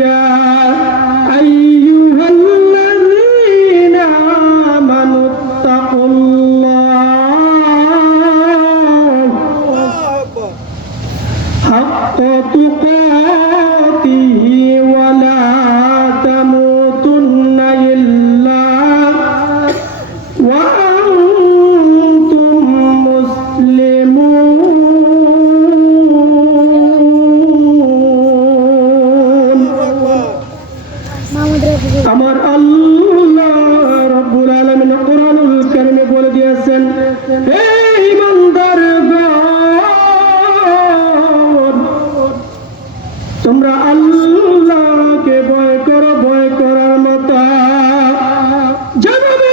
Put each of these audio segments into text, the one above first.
ইয়া আইয়ুহাল্লাযীনা আমানুত্তাকুল্লাহ হাক্কা তুকাতিহি ওয়া লা তামুতুন্না ইল্লা ওয়া আনতুম মুসলিমুন। আমার আল্লাহ রাব্বুল আলামিন কোরআনুল কারীমে বলে দিয়েছেন, হে ঈমানদারগণ, তোমরা আল্লাহকে ভয় করো, ভয় করার মতো যেভাবে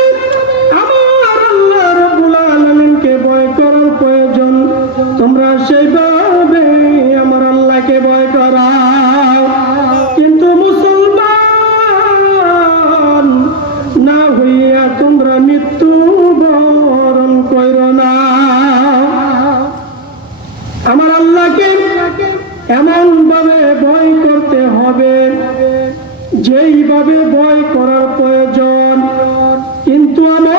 আমার আল্লাহ রাব্বুল আলামিনকে ভয় করার প্রয়োজন, তোমরা সেইভাবে আমার আল্লাহকে ভয় করো। কিন্তু মুসলমান না হইয়া তোমরা মৃত্যু বরণ করো না। আমার আল্লাহকে এমন ভাবে ভয় করতে হবে যেইভাবে ভয় করার প্রয়োজন। কিন্তু আমার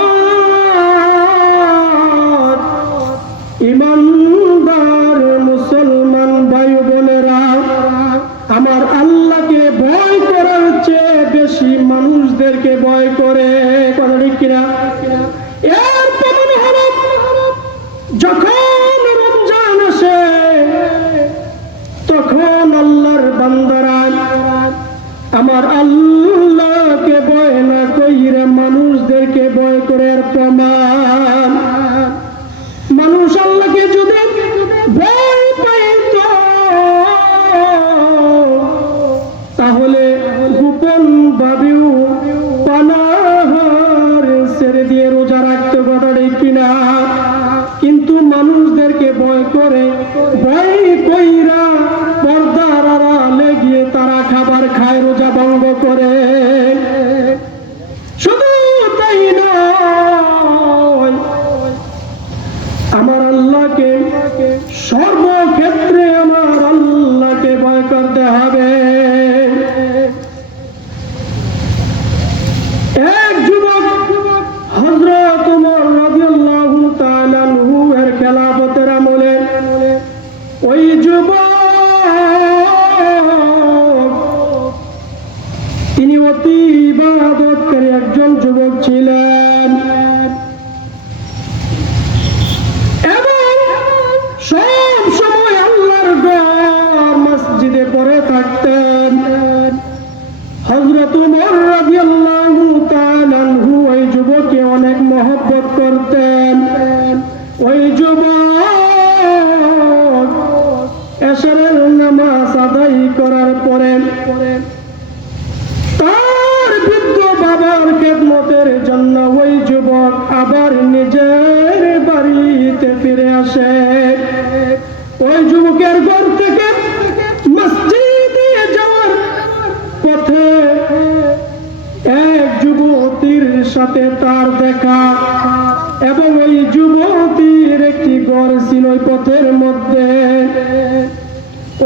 ইমানদার মুসলমান ভাই বোনেরা, আমার আল্লাহকে ভয় করার চেয়ে বেশি মানুষদেরকে ভয় করে। কথা ঠিক কিনা? এর প্রমাণ হলো যখন রমজান আসে তখন আল্লাহর বান্দারা আমার আল্লাহকে ভয় না কইরা মানুষদেরকে ভয় করে। আর প্রমাণ, মানুষ আল্লাহকে যদি ভয় পাইত তাহলে গোপন ভাবেও পানাহার ছেড়ে দিয়ে রোজা রাখতে। কথা ঠিক কিনা? কিন্তু মানুষদেরকে ভয় করে, ভয় কইরা পর্দার আড়ালে গিয়ে তারা খাবার খায়, রোজা ভঙ্গ করে। শুধু তাই নয়, আমার আল্লাহকে সর্বক্ষেত্রে আমার আল্লাহকে ভয় করতে হবে। এক যুবক হযরত ওমর রাদিয়াল্লাহু তাআলা আনহু এর খেলাফতের আমলে ওই যুবক তিনি অতি ইবাদতকারী একজন যুবক ছিলেন এবং সব সময় আল্লাহর ঘর মসজিদে পড়ে থাকতেন। হযরত ওমর রাদিয়াল্লাহু তাআলা আনহু ওই যুবককে অনেক মহব্বত করতেন। ওই যুবক এশারের নামাজ আদায় করার পরে তার বৃদ্ধ বাবার খেদমতের জন্য ওই যুবক আবার নিজের বাড়িতে ফিরে আসে। ওই যুবকের ঘর থেকে মসজিদে যাওয়ার পথে এক যুবতীর সাথে তার দেখা এবং ওই যুবতীর একটি ঘর ছিল ওই পথের মধ্যে।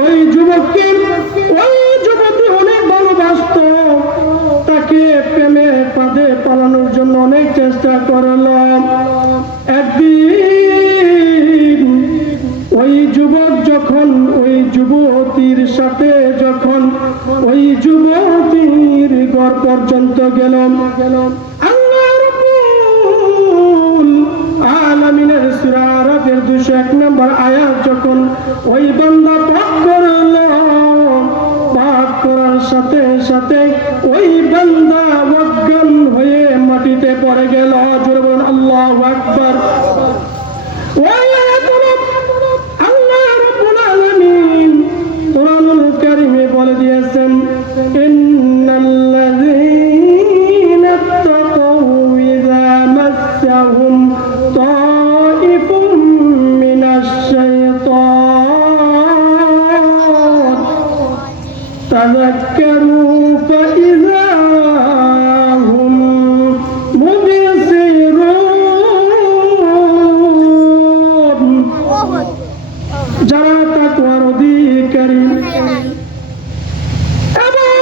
ওই যুবককে ওই যুবতী অনেক ভালোবাসত, তাকে প্রেমে ফাঁদে পালানোর জন্য অনেক চেষ্টা করল। একদিন ওই যুবক যখন ওই যুবতীর সাথে যখন ওই যুবতীর ঘর পর্যন্ত গেল, আল্লাহ রাব্বুল আলামিনের সূরা আরাফের 201 নম্বর আয়াত যখন ওই বান্দা পাঠ করল, পাঠ করার সাথে সাথে ওই বান্দা অজ্ঞান হয়ে মাটিতে পড়ে গেল। জোরে বলুন আল্লাহু আকবার। ওই আয়াতুল আল্লাহ রাব্বুল আলামিন কোরআনুল কারীমে বলে দিয়েছেন, ইন্নাল্লাযীনা তাকাউ ইযা মাসসাহুম তাইফুম মিনাশ শাইতান তাযাক্কারু ফাইযা হুম মুবসিরুন। যারা তাকওয়ার অধিকারী এবং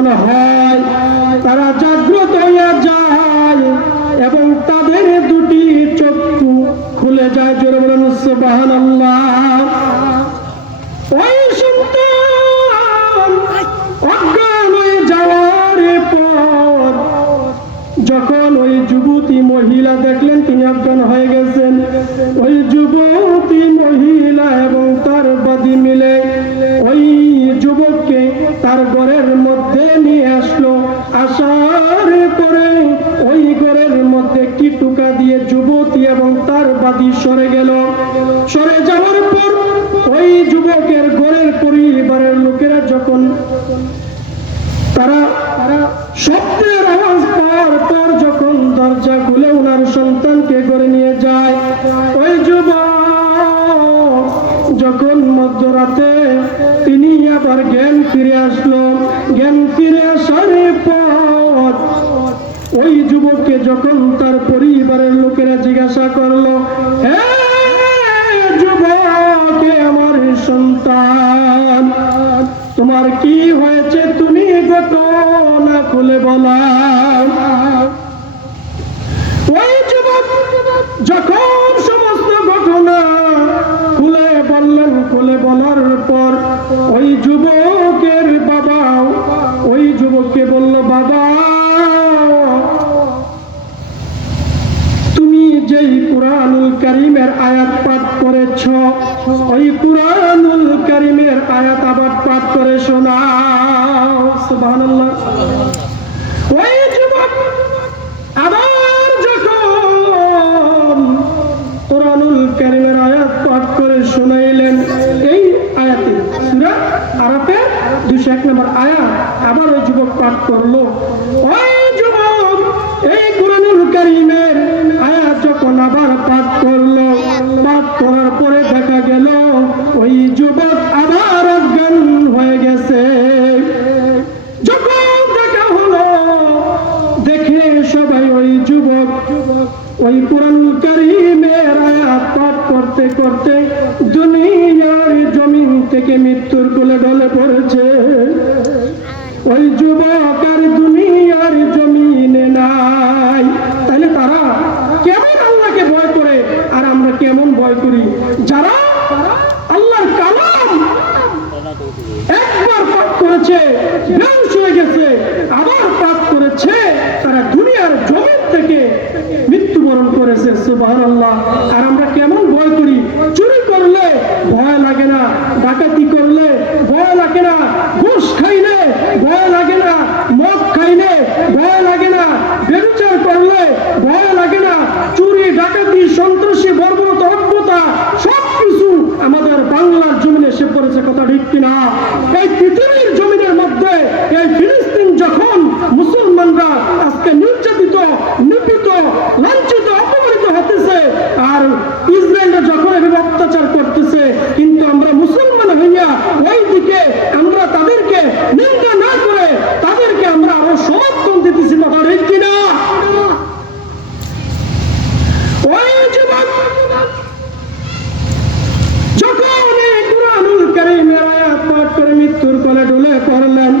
যখন হয় তারা জাগ্রত হইয়া যায় এবং তাদের দুটি চক্ষু খুলে যায়। জোরে বলুন সুবহানাল্লাহ। ওই সন্তান অজ্ঞান হয়ে যাওয়ার পর যখন ওই যুবতী মহিলা দেখলেন তিনি অজ্ঞান হয়ে গেছেন, ওই যুবতী মহিলা এবং তার বাদী মিলে ওই যুবককে তার ঘরের মধ্যে নিয়ে আসলো। আসার পরে ওই ঘরের মধ্যে একটি টুকা দিয়ে যুবতী এবং তার বাদী সরে গেল। সরে যাওয়ার পর ওই যুবকের ঘরের পরিবারের লোকেরা যখন তারা শব্দের আওয়াজ পাওয়ার পর যখন দরজা খুলে ওনার সন্তানকে ঘরে নিয়ে যায়, ওই যুবক যখন মধ্যরাতে তিনি আবার জ্ঞান ফিরে আসলো। জ্ঞান ফিরে আসার পর ওই যুবককে যখন তার পরিবারের লোকেরা জিজ্ঞাসা করলো, হে যুবক, আমার সন্তান, তোমার কি হয়েছে, তুমি ঘটনা খুলে বলো। ওই যুবক যখন সমস্ত ঘটনা খুলে বললেন, খুলে বলার পর ওই যুবকের বাবা ওই যুবককে বলল, বাবা, তুমি যেই কুরআনুল কারীমের আয়াত পাঠ করেছ, ওই কুরআনুল কারীমের আয়াত আবার পাঠ করে শোনাও। সুবহানাল্লাহ। ওই যুবক আবার যখন কুরআনুল কারীমের আয়াত পাঠ করে শোনাইলেন, এই আয়াতে সূরা আরাফের 201 নম্বর আয়াত আবার ওই যুবক পাঠ করলো। ওই যুবক এই কুরআনুল কারীমের আয়াত যখন আবার পাঠ করলো, পাঠ করার পরে দেখা গেল ওই যুবক আবার অজ্ঞান হয়ে গেছে। যখন দেখা হলো, দেখে সবাই ওই যুবক ওই কুরআনুল কারীমের আয়াত পাঠ করতে করতে দুনিয়ার জমিন থেকে মৃত্যুর কোলে ঢলে পড়েছে। ওই যুবক আর দুনিয়ার জমিনে নাই। তাহলে তারা কেমন আল্লাহকে ভয় করে আর আমরা কেমন ভয় করি? যারা আল্লাহর কালাম একবার পাঠ করেছে, বেহুশ হয়ে গেছে, আবার পাঠ করেছে, তারা দুনিয়ার জমিন থেকে মৃত্যুবরণ করেছে। সুবহানাল্লাহ। আর আমরা কেমন ভয় করি? চুরি করলে ভয় লাগে না, ডাকাতি করলে ভয় লাগে না, ঘুষ খাইলে ভয় লাগে না, মদ খাইলে ভয় লাগে না, ব্যভিচার করলে ভয় লাগে না, চুরি ডাকাতি সন্ত্রাসী বর্বরতা অজ্ঞতা সবকিছু আমাদের বাংলার জমিনে এসে পড়েছে। কথা ঠিক কিনা? এই পৃথিবীর জমিনের মধ্যে এই ফিলিস্তিন যখন মুসলমানরা আজকে নির্যাতিত, নিপীড়িত, লাঞ্ছিত, অপমানিত হতেছে, আর ইসরায়েলরা যখন এভাবে অত্যাচার করতেছে, কিন্তু আমরা মুসলমান হইয়া ওই দিকে আমরা তাদেরকে নিন্দা না করে তাদেরকে আমরা আরো সমর্থন দিতেছি। কথা ঠিক কিনা? ওই যুবক যখন এই কুরআনুল কারীমের আয়াত পাঠ করে মৃত্যুর কোলে ঢলে পড়লেন,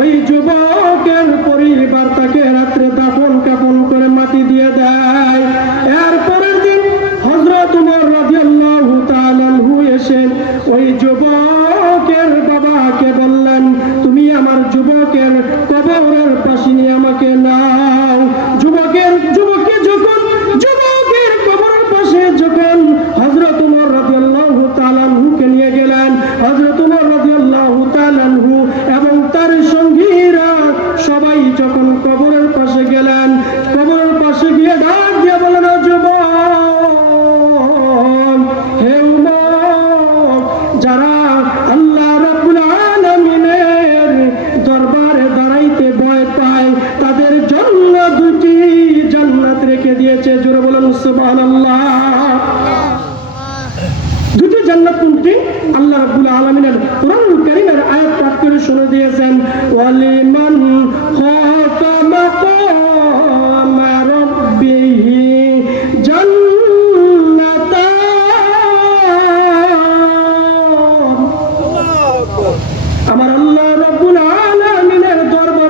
ওই যুবকের পরিবার তাকে রাত্রে দাফন কাফন করে মাটি দিয়ে দেয়। এর পরের দিন হযরত ওমর রাদিয়াল্লাহু তাআলা আনহু এসে ওই যুবকের বাবাকে বললেন, তুমি আমার যুবকের কবরের পাশে নিয়ে আমাকে নাও। যুবকের কবরের পাশে যখন হযরত ওমর রাদিয়াল্লাহু তাআলা আনহুকে নিয়ে গেলেন, হযরত ওমর রাদিয়াল্লাহু তাআলা আনহু এবং তার সঙ্গীরা সবাই যখন কবরের পাশে গেলেন, কবরের পাশে গিয়ে ডাক দিয়ে বলেন, যুবক, হে উমর, যারা আল্লাহ রাব্বুল আলামিনের দরবারে দাঁড়াইতে ভয় পায় তাদের জন্য দুটি জান্নাত রেখে দিয়েছে। জোরে বলেন সুবহানাল্লাহ। দুটি জান্নাত কোনটি? আল্লাহ রাব্বুল আলামিনের কুরআনুল কারীমের আয়াত পাঠ করে শুনে দিয়েছেন, ওয়ালিমান খাফা মাকামা রাব্বিহি জান্নাতান। আমার আল্লাহ রাব্বুল আলামিনের দরবারে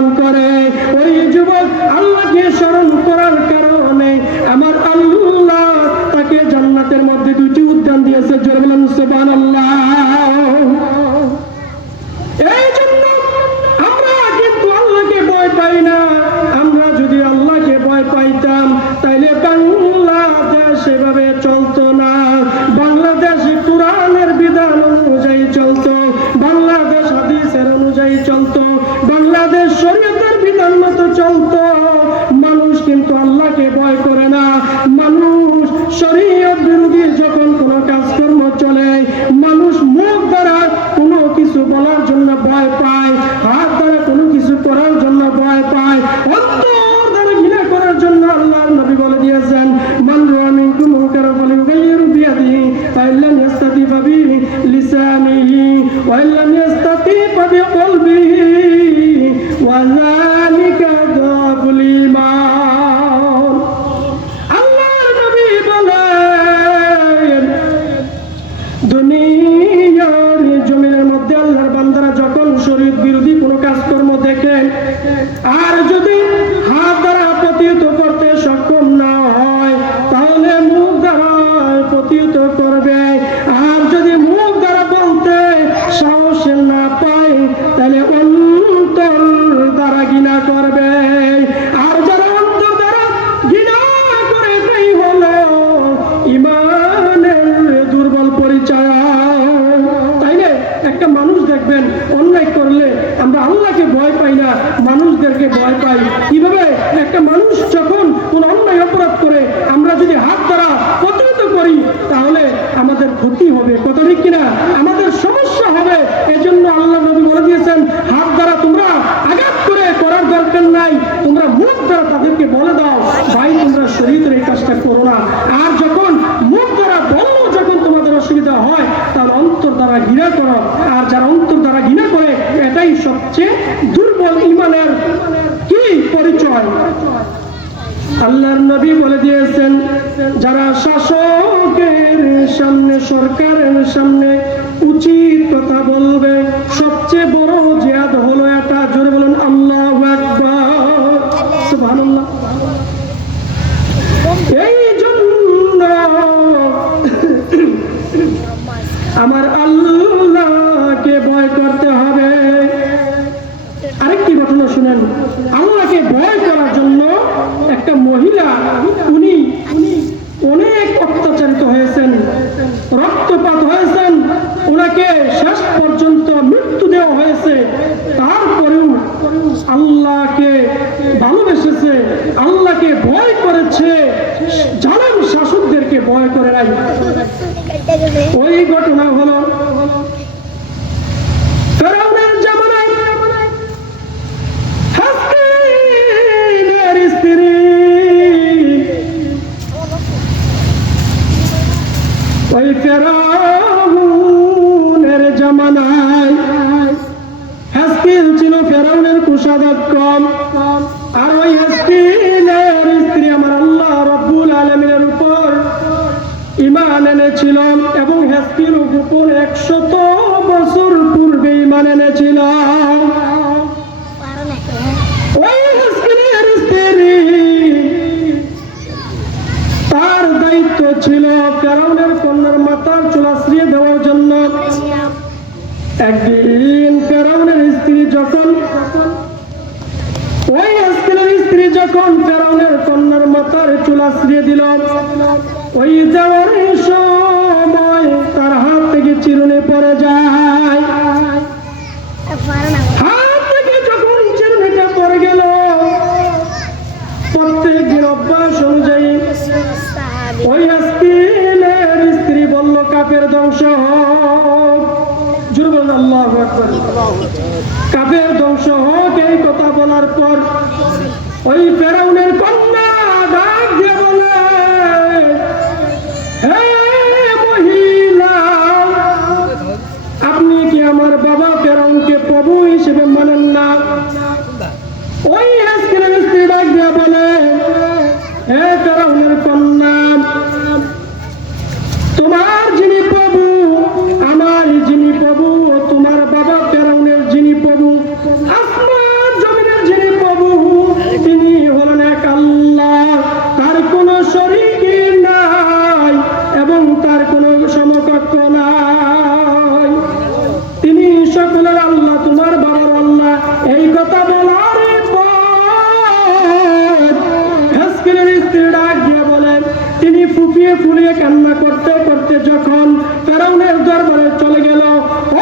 স্মরণ করে, ওই যুবক আল্লাহকে স্মরণ করার কারণে আমার আল্লাহ তাকে জান্নাতের মধ্যে 2টি উদ্যান দিয়েছে। জোরে বলেন সুবহানাল্লাহ। এই জন্য আমরা কিন্তু আল্লাহকে ভয় পাই না। আমরা যদি আল্লাহকে ভয় পাইতাম তাইলে বাংলাদেশ এভাবে চলতো না। বাংলাদেশ কোরআনের বিধান অনুযায়ী চলতো, বাংলাদেশ হাদিসের অনুযায়ী চলতো, বাংলাদেশ শরীয়তের বিধান মতো চলতো। মানুষ কিন্তু আল্লাহকে ভয় করে না। মানুষ শরীয়ত বিরোধী যখন কোনো কাজকর্ম চলে, মানুষ মুখ দ্বারা কোনো কিছু বলার জন্য ভয় পায়, হাত দ্বারা কোনো কিছু করার জন্য ভয় পায়, অন্তর দ্বারা ঘৃণা করার জন্য আল্লাহর নবী বলে দিয়েছেন, মান রাআ মিনকুম মুনকারান ফালিয়ুগাইয়িরহু বিয়াদিহি ওয়া ইল্লাম ইস্তাতি বিলিসানিহি ওয়া ইল্লাম ইস্তাতি বিকলবিহি ওয়া যালিকা যাফুল ঈমান। আল্লাহর নবী বলেন, দুনিয়ার জমিনের মধ্যে আল্লাহর বান্দারা যখন শরীয়ত বিরোধী কোনো কাজকর্ম দেখে আর যদি হাত দ্বারা প্রতিহত করতে সক্ষম না হয় তাহলে মুখ দ্বারা প্রতিহত করবে। আর যদি মুখ দ্বারা বলতে সাহস না পায় তাহলে অন্তর দ্বারা ঘৃণা করবে। আর যারা অন্তর দ্বারা ঘৃণা করে তাই হলো ইমানের দুর্বল পরিচয়। তাই না? একটা মানুষ দেখবেন অন্যায় করলে আমরা আল্লাহকে ভয় পাই না, মানুষদেরকে ভয় পাই। কিভাবে? একটা মানুষ যখন কোন অন্যায় অপরাধ করে আমরা যদি হাত দ্বারা প্রতিহত করি তাহলে আমাদের ক্ষতি হবে, কত ঠিক কিনা? আমাদের সমস্যা হবে। এজন্য আল্লাহ নবী বলে দিয়েছেন, হাত দ্বারা তোমরা আঘাত করে করার দরকার নাই, তোমরা মুখ দ্বারা তাদেরকে বলে দাও, ভাই তোমরা শরীয়তের এই কাজটা করো না। আর যখন মুখ দ্বারা বললো যখন তোমাদের অসুবিধা হয় তাহলে অন্তর দ্বারা ঘৃণা করো। আর যারা অন্তর দ্বারা ঘৃণা করে এটাই সবচেয়ে দুর্বল ইমানের কি পরিচয়। আল্লাহর নবী বলে দিয়েছেন, যারা শাসকের সামনে, সরকারের সামনে উচিত কথা বলবে, সবচেয়ে বড় জিহাদ হলো এটা। জোরে বলুন আল্লাহু আকবার, সুবহানাল্লাহ। এই জন্য আমার আল্লাহকে ভয় করতে হবে। আরেকটি ঘটনা শুনেন। আল্লাহকে ভয় করার জন্য একটা মহিলা, উনি অনেক অত্যাচারিত হয়েছেন, রক্তপাত হয়েছেন, ওনাকে শেষ পর্যন্ত মৃত্যু দেওয়া হয়েছে। তারপরেও আল্লাহকে ভালোবেসেছে, আল্লাহকে ভয় করেছে, জালেম শাসকদেরকে ভয় করে নাই। ওই ঘটনা হলো ফেরাউনের জামানায় হাসকিনের স্ত্রী, ওই ফেরাউনের জামানায় হাসকিল ছিল ফেরাউনের কোষাধ্যক্ষ। আর ওই হাসকিলের স্ত্রী আমার আল্লাহ রাব্বুল আলামিনের উপর ঈমান এনেছিল এবং হাসকিল উপর 100 বছর পূর্বে ঈমান এনেছিল। ওই হাসকিলের স্ত্রী, তার দায়িত্ব ছিল ফেরাউনের কন্যার মাথার চুল আঁচড়িয়ে দেওয়ার জন্য। একদিন ফেরাউনের স্ত্রী যখন, ওই হাসকিলের স্ত্রী যখন ফেরাউনের কন্যার মাথার চুল আঁচড়িয়ে দিল, ওই যাওয়ার সময় তার হাত থেকে চিরুনি পড়ে যায়। হাত থেকে যখন চিরুনিটা পড়ে গেল, প্রত্যেক দিন অভ্যাস অনুযায়ী ওই হাসকিলের স্ত্রী বলল, কাফের ধ্বংস হোক। জোরে বলুন আল্লাহু আকবার। কাফের ধ্বংস হোক। এই কথা বলার পর ওই ফেরাউনের কন্যা ডাক দিয়ে বলে, হে মহিলা, আপনি কি আমার বাবা ফেরাউনকে প্রভু হিসেবে মানেন না? ওই হাসকিলের স্ত্রী ডাক দিয়ে বলে, হে ফেরাউনের কন্যা, তোমার যিনি প্রভু, আমার যিনি প্রভু, তোমার বাবা ফেরাউনের যিনি প্রভু, আসমান জমিনের যিনি ফুলিয়ে ফুলিয়ে কান্না করতে করতে যখন ফেরাউনের দরবারে চলে গেল,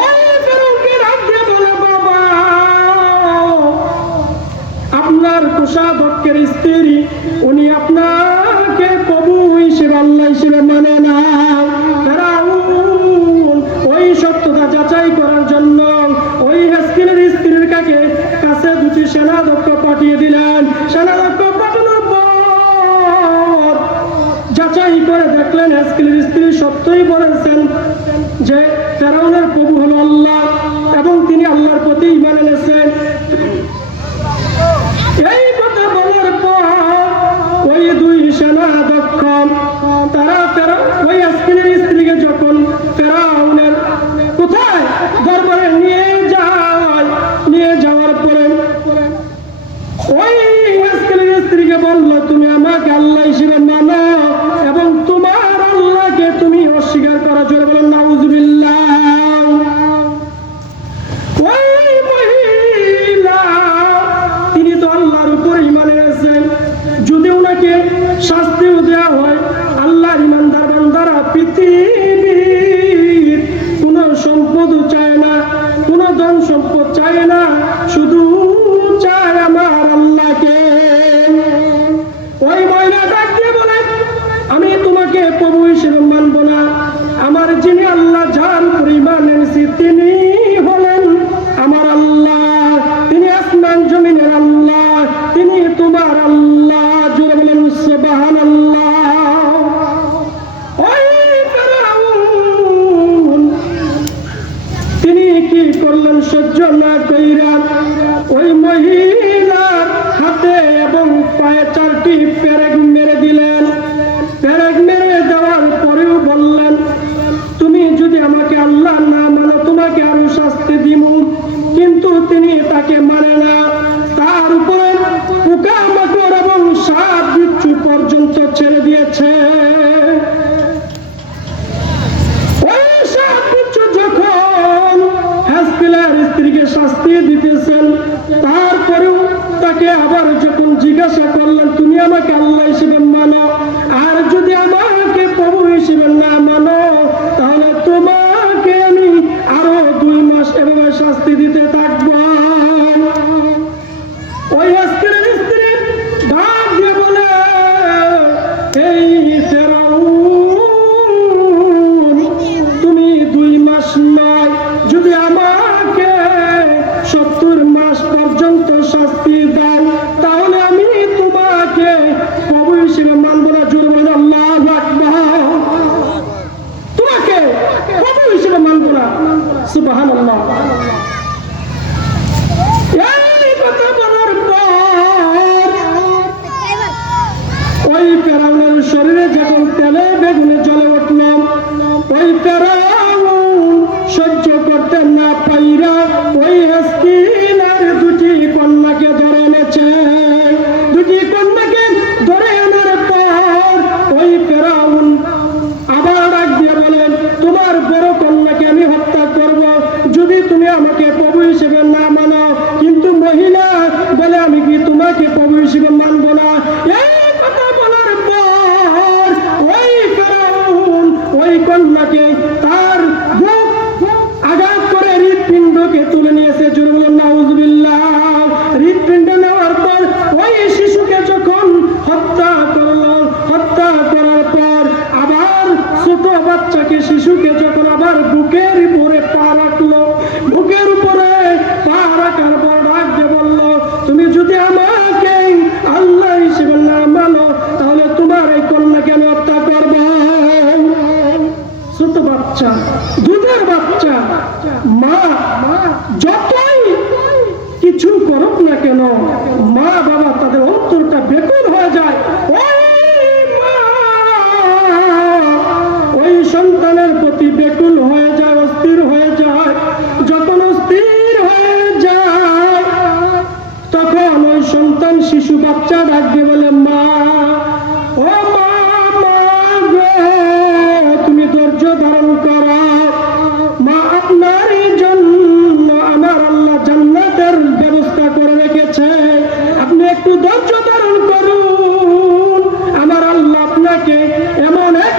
ওই ফেরাউনকে ডাক দিয়ে বলে, বাবা, আপনার কোষাধ্যক্ষের স্ত্রী, উনি আপনাকে প্রভু হিসেবে, আল্লাহ হিসেবে মানে না। ফেরাউন ওই সত্যতা যাচাই করার জন্য ওই হেসকিনের স্ত্রীর কাছে দুটি সেনাধ্যক্ষ পাঠিয়ে দিলেন। সেনাধ্যক্ষ পাঠানোর পর যাচাই করে দেখলেন হেসকিনের স্ত্রী সত্যই বলেছেন যে ফেরাউনের প্রভু হলো আল্লাহ এবং তিনি আল্লাহর প্রতি ঈমান এনেছেন। এই কথা বলার পর ওই দুই সেনাধ্যক্ষ তারা ওই হেসকিনের স্ত্রীকে যখন ফেরাউনের কোথায় দরবারে নিয়ে যাওয়ার পরে ওই হেসকিনের স্ত্রীকে বলল, তুমি আমাকে আল্লাহ হিসেবে মানো এবং তোমার আল্লাহকে তুমি অস্বীকার করা। জোরে বলেন নাউজুবিল্লাহ। ওই মহিলা তিনি তো আল্লাহর উপর ঈমান এনেছেন, যদি ওনাকে শাস্তিও দেওয়া হয়, আল্লাহর ঈমানদার বান্দারা পৃথিবীর কোনো সম্পদ চায় না, কোনো ধন সম্পদ চায় না, শুধু চায় আমার আল্লাহকে। ওই মহিলা ডাক দিয়ে বলে, আমি তোমাকে প্রভু হিসেবে মানব না, আমার যিনি আল্লাহ যার পরিমাণ এনেছি তিনি হলেন আমার আল্লাহ, তিনি আসমান জমিনের আল্লাহ, তিনি তোমার আল্লাহ। জোরে বলেন সুবহানাল্লাহ। ওই ফেরাউন তিনি কি করলেন, সহ্য না কইরা ওই মহিলার হাতে এবং পায়ে 4টি পেরেক মেরে দিলেন। পেরেক মেরে দেওয়ার পরেও বললেন, তুমি যদি আমাকে আল্লাহ না মানো তোমাকে আরো শাস্তি দিব। কিন্তু তিনি তাকে মানে না, তার উপরে পোকামাকড় এবং সাপ বিচ্ছু পর্যন্ত ছেড়ে দিয়েছে। ওই সাপ বিচ্ছু যখন হেসকিনের স্ত্রীকে শাস্তি দিতেছেন, তারপরেও তাকে আবার যখন জিজ্ঞাসা করলেন, তুমি আমাকে আল্লাহ হিসেবে মানো, আর যদি আমাকে প্রভু হিসেবে না মানো তাহলে তোমাকে আমি আরো 2 মাস এভাবে শাস্তি দিতে থাকবো। ওই হেসকিনের স্ত্রী ডাক দিয়ে বলে, এই ফেরাউন, তুমি 2 মাস নয়, যদি আমাকে 70 মাস পর্যন্ত শাস্তি দাও তাহলে আমি তোমাকে প্রভু হিসেবে মানব না। জোরে বলেন আল্লাহু আকবার। তোমাকে প্রভু হিসেবে মানব না। সুবহানাল্লাহ। এই কথা বলার পর ওই ফেরাউনের শরীরে যখন তেলে বেগুনে জ্বলে উঠল, ওই ফেরাউন সহ্য করতে না পাইরা ওই হেসকিনের 2টি কন্যাকে ধরে এনেছে। 2টি কন্যাকে ধরে আনার পর ওই ফেরাউন আবার ডাক দিয়ে বলেন, তোমার বড় কন্যাকে আমি হত্যা করব যদি তুমি আমাকে প্রভু হিসেবে না মানো। কিন্তু মহিলা বলে, আমি কি তোমাকে প্রভু হিসেবে মানব না। এই কথা বলার পর ওই ফেরাউন ওই কন্যাকে তার বুক আঘাত করে হৃৎপিণ্ডকে তুলে নিয়েছে। জোরে বলেন নাউজুবিল্লাহ। হৃৎপিণ্ড নেওয়ার পর ওই শিশুকে যখন হত্যা করলো, হত্যা করার পর আবার ছোট বাচ্চাকে, শিশুকে যখন আবার বুকের উপরে পা রাখলো, বুকের উপরে পা রাখার পর ডাক দিয়ে বলল, তুমি যদি আমাকে আল্লাহ হিসেবে না মানো তাহলে তোমার এই কন্যাকে আমি হত্যা করব। ছোট বাচ্চা, দুধের বাচ্চা, মা যতই কিছু করুক না কেন, মা বাবা তাদের অন্তরটা বেকুল হয়ে যায়। ওই সন্তানের প্রতি বেকুল হয়ে যায়, অস্থির হয়ে যায়। যখন অস্থির হয়ে যায় তখন ওই সন্তান, শিশু বাচ্চা ডাক দিয়ে বলে, মা, ও মা, মা গো, তুমি ধৈর্য ধারণ করো। মা, আপনার জন্য আমার আল্লাহ জান্নাতের ব্যবস্থা করে রেখেছে, আপনি একটু ধৈর্য ধারণ করুন। আমার আল্লাহ আপনাকে এমন এক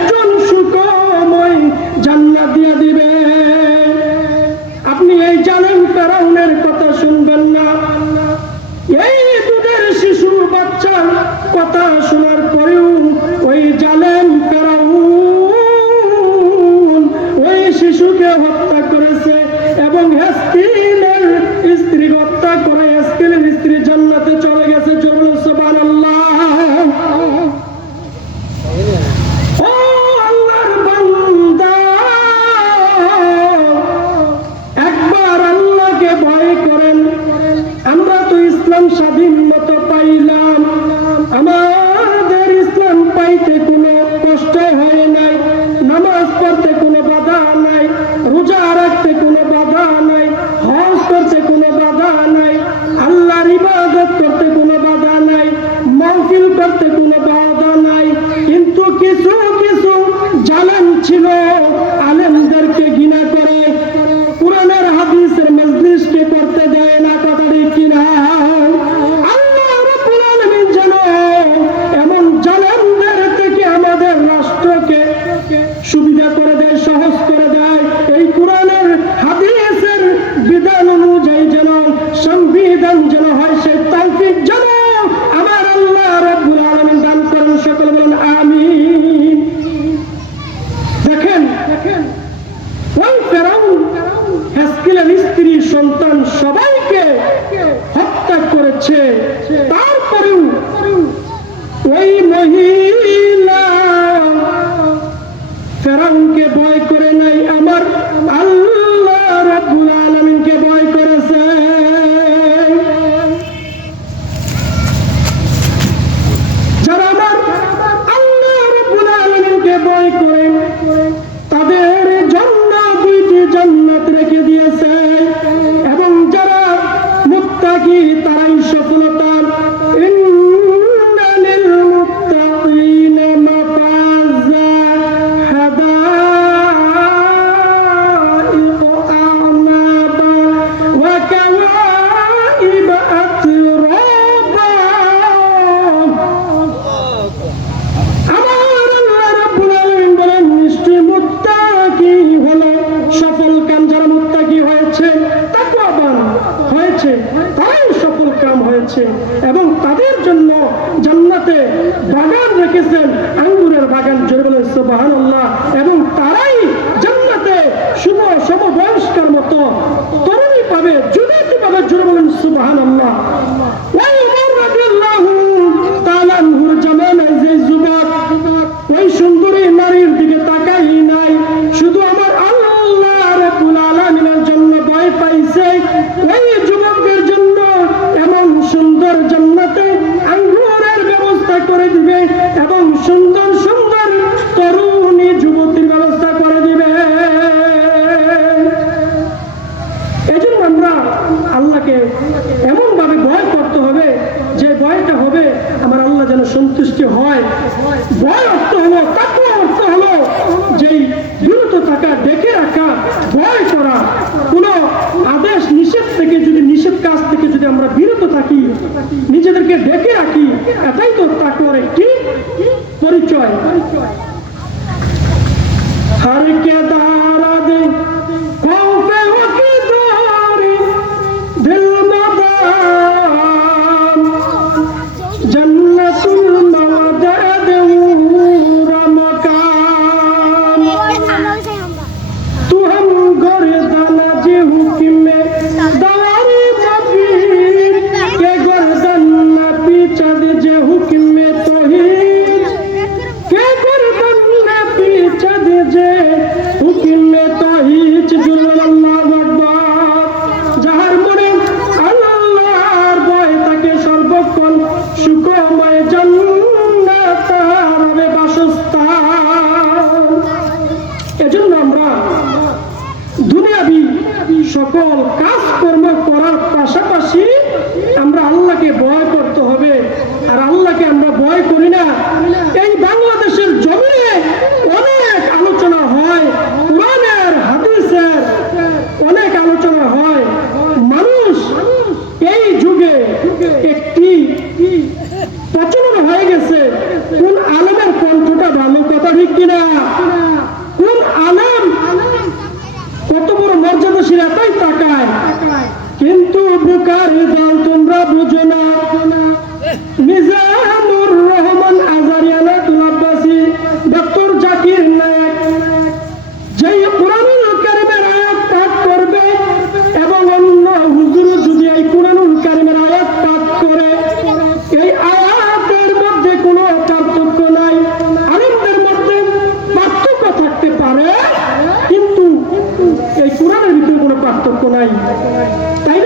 কথা শোনার পরেও ওই জালেম ফেরাউন ওই শিশুকে হত্যা করেছে এবং হেস্কিলের স্ত্রী হত্যা করে হেস্কিলের স্ত্রী জান্নাতে চলে গেছে। সুবহানাল্লাহ। ও আল্লাহর বান্দা, একবার আল্লাহকে ভয় করেন। আমরা তো ইসলাম স্বাধীন মতো পাইলাম, আমাদের ইসলাম পাইতে কোনো কষ্ট হয় নাই, নামাজ পড়তে কোনো বাধা নাই, রোজা রাখতে কোনো বাধা নাই, হজ করতে কোনো বাধা নাই, আল্লাহর ইবাদত করতে কোনো বাধা নাই, মাহফিল করতে কোনো বাধা নাই। কিন্তু কিছু কিছু জালেম ছিল, আলেমদেরকে ঘৃণা করে, কোরআনের হাদিসের মজলিসকে করতে দেয় না। কথা ঠিক কিনা? আল্লাহ রাব্বুল আলামিন যেন এমন জালেমদের থেকে আমাদের রাষ্ট্রকে সুবিধা করে দেয়, সহজ করে দেয়। এই কোরআনের হাদিসের বিধান অনুযায়ী যেন সংবিধান যেন হয়, সেই তৌফিক যেন আমার আল্লাহ রাব্বুল আলামিন দান করেন। সকলে বলেন আমিন। দেখেন ওই ফেরাউন হেস্কিলের স্ত্রী সন্তান সবাইকে হত্যা করেছে, তারপরেও ওই মহিলা ফেরাউনকে ভয় করে নাই, আমার আল্লাহ রাব্বুল আলামিনকে ভয় করেছে। যারা আমার আল্লাহ রাব্বুল আলামিনকে ভয় করে তাদের জন্য দুইটি জান্নাত রেখে দিয়েছে, এবং যারা মুত্তাকি তারাই সফলতা। ইন্না লিল মুত্তাকিনা মাফাজা হাদাইক আ'নাবা ওয়া কাওয়াইব আতরাবা। আমার আল্লাহ রাব্বুল আলামিন বলেন, নিশ্চয়ই মুত্তাকি হলো সফল কাম। যারা মুত্তাকি হয়েছে, তাকওয়াবান হয়েছে, তারাই সফল কাম হয়েছে, এবং তাদের জন্য জান্নাতে বাগান রেখেছেন, আঙ্গুরের বাগান। জোরে বলেন সুবহানাল্লাহ। এবং তারাই জান্নাতে শুভ সমবয়স্কের মতো তরুণী পাবে, যুবতী পাবে। জোরে বলেন সুবহানাল্লাহ। ওই ওমর রাদিয়াল্লাহু তাআলা আনহুর জামানায় যে যুবক ওই সুন্দরী নারীর দিকে তাকাই নাই, শুধু আমার আল্লাহ রাব্বুল আলামিনের জন্য ভয় পাইছে, ওই যুবকদের জন্য এমন সুন্দর জান্নাতে আঙ্গুরের ব্যবস্থা করে দিবে এবং সুন্দর সুন্দর তরুণী যুবতীর ব্যবস্থা করে দিবে। এজন্য আমরা আল্লাহকে এমন ভাবে ভয় করতে হবে যে ভয়টা হবে আমার আল্লাহ যেন সন্তুষ্টি হয়। ভয় অর্থ হলো, তাকওয়া অর্থ হলো যেই বিরত থাকা, ডেকে রাখা, ভয় করা। কোন আদেশ নিষেধ থেকে যদি, নিষেধ কাজ থেকে যদি আমরা বিরত থাকি, নিজেদেরকে ডেকে রাখি, এটাই তো তাকওয়ার একটি পরিচয়। हर के दारद खौफे वकी दारी दिल मदाम जन्नतुल मवदद रमकाम तू हम गर्दन जे हुक्म दारी मफीर के गर्दन न पीछद जे हुक्म तौहीद के गर्दन न पीछद जे हुक्म तौहीद। আল্লাহু আকবার। যাহার মনে আল্লাহর ভয় থাকে সর্বক্ষণ সুখময় জান্নাত হবে বাসস্থান। এজন্য আমরা দুনিয়াবি সকল কাজকর্ম করার পাশাপাশি আমরা আল্লাহকে ভয় করতে হবে। আর আল্লাহকে আমরা ভয় করি না। এই বাংলাদেশের জমিনে অনেক আলোচনা হয়, কোরআনের হাদিসের অনেক আলোচনা হয়। মানুষ এই যুগে একটি প্রচলন হয়ে গেছে, কোন আলেমের কণ্ঠটা ভালো। কথা ঠিক কিনা? কোন আলেম কত বড় মর্যাদাশীল এটাই তাকায়, কিন্তু বুকারি দল তোমরা বুঝো না। নিজামুর নাই। তাই